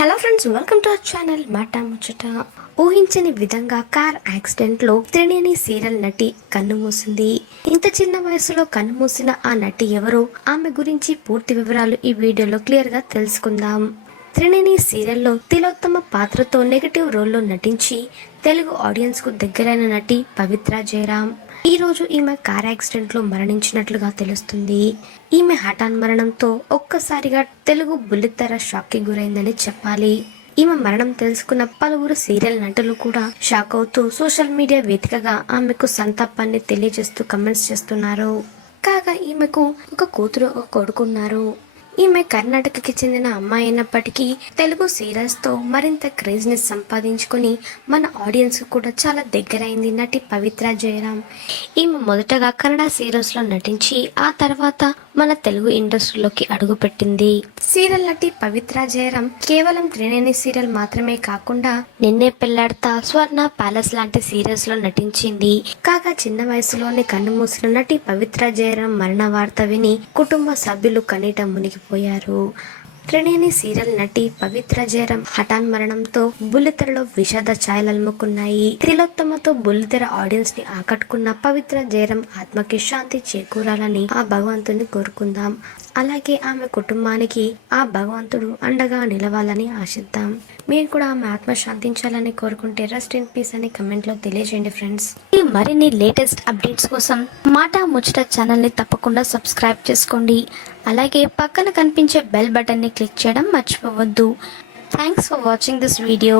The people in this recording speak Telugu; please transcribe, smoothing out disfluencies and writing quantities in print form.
Hello friends, welcome to our channel మాట ముచ్చట. ఊహించని విధంగా కార్ యాక్సిడెంట్ లో త్రినేని సీరియల్ నటి కన్నుమూసింది. ఇంత చిన్న వయసులో కన్నుమూసిన ఆ నటి ఎవరో, ఆమె గురించి పూర్తి వివరాలు ఈ వీడియోలో క్లియర్ గా తెలుసుకుందాం. త్రినేని సీరియల్లో తిలోత్తమ పాత్రతో నెగటివ్ రోల్లో నటించి తెలుగు ఆడియన్స్ కు దగ్గరైన నటి పవిత్ర జయరాం ఈ రోజు ఈమె కార్ యాక్సిడెంట్ లో మరణించినట్లుగా తెలుస్తుంది. ఈమె హఠాన్ మరణంతో ఒక్కసారిగా తెలుగు బుల్లితెర షాక్ కి గురైందని చెప్పాలి. ఈమె మరణం తెలుసుకున్న పలువురు సీరియల్ నటులు కూడా షాక్ అవుతూ సోషల్ మీడియా వేదికగా ఆమెకు సంతాపాన్ని తెలియజేస్తూ కమెంట్స్ చేస్తున్నారు. కాగా ఈమెకు ఒక కూతురు, ఒక కొడుకున్నారు. ఈమె కర్ణాటకకి చెందిన అమ్మాయి అయినప్పటికీ తెలుగు సీరియల్స్ తో మరింత క్రేజ్ ని సంపాదించుకుని మన ఆడియన్స్ కూడా చాలా దగ్గరైంది నటి పవిత్ర జయరాం. ఈమె మొదటగా కన్నడ సీరియల్స్ లో నటించి ఆ తర్వాత మన తెలుగు ఇండస్ట్రీలోకి అడుగుపెట్టింది. సీరియల్ నటి పవిత్ర జయరాం కేవలం త్రినేని సీరియల్ మాత్రమే కాకుండా నిన్నే పెళ్లాడతా, స్వర్ణ ప్యాలెస్ లాంటి సీరియల్స్ లో నటించింది. కాగా చిన్న వయసులోనే కన్నుమూసిన నటి పవిత్ర జయరాం మరణ వార్త విని కుటుంబ సభ్యులు కన్నీట మునిగిపోయారు. త్రినేని సీరియల్ నటి పవిత్ర జయరాం హఠాన్ మరణంతో బుల్లితెరలో విషాద ఛాయలు అలుముకున్నాయి. తిలోత్తమతో బుల్లితెర ఆడియన్స్ ని ఆకట్టుకున్న పవిత్ర జయరాం ఆత్మకి శాంతి చేకూరాలని ఆ భగవంతుని కోరుకుందాం. అలాగే ఆమె కుటుంబానికి ఆ భగవంతుడు అండగా నిలవాలని ఆశిద్దాం. మీరు కూడా ఆమె ఆత్మ శాంతించాలని కోరుకుంటే రెస్ట్ ఇన్ పీస్ అని కమెంట్ లో తెలియజేయండి ఫ్రెండ్స్. ఈ మరిన్ని లేటెస్ట్ అప్డేట్స్ కోసం మాట ముచ్చట ఛానల్ ని తప్పకుండా సబ్స్క్రైబ్ చేసుకోండి. అలాగే పక్కన కనిపించే బెల్ బటన్ ని క్లిక్ చేయడం మర్చిపోవద్దు. Thanks for watching this video.